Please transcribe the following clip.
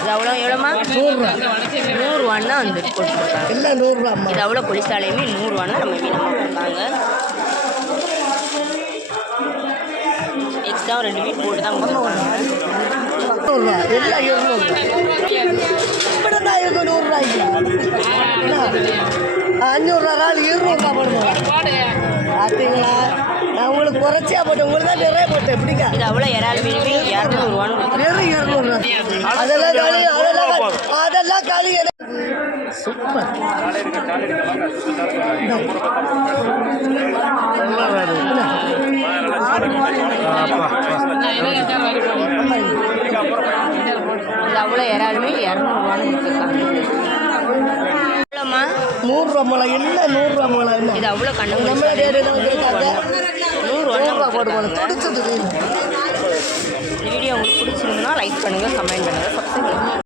இது அவ்வளோ எவ்வளோம்மா? 100 100 வந்து போட்டுருக்காங்க. எல்லாம் 100 இது அவ்வளோ பொலிசாலையுமே 100 நம்ம மீனமாக கொடுத்தாங்க. எக்ஸ்ட்ரா 2 மீன் போட்டு தான் கொடுத்துருக்காங்க. எல்லாம் 200 இப்படி தான் இருக்கு. 100 500 200 போடுவோம். பார்த்தீங்களா, நான் உங்களுக்கு குறைச்சியா போட்டேன், உங்களுக்கு தான் நிறைய போட்டேன். எப்படிக்கா? இது அவ்வளோ இறால் மீனுமே 200 வெறும் 200. அதெல்லாம் களி, அதெல்லாம் களி. சூப்பர். இது அவ்வளோ இறாலுமே 200 கொடுத்துருக்காங்க. 100 மூலம் இல்லை, 100 மூலம். இது அவ்வளோ கண்ணு 100 போடுவோம். துடிச்சது வீடியோ உங்களுக்கு பிடிச்சிருந்ததுன்னா லைக் பண்ணுங்கள், கமெண்ட் பண்ணுங்கள், சப்ஸ்கிரைப் பண்ணுங்கள்.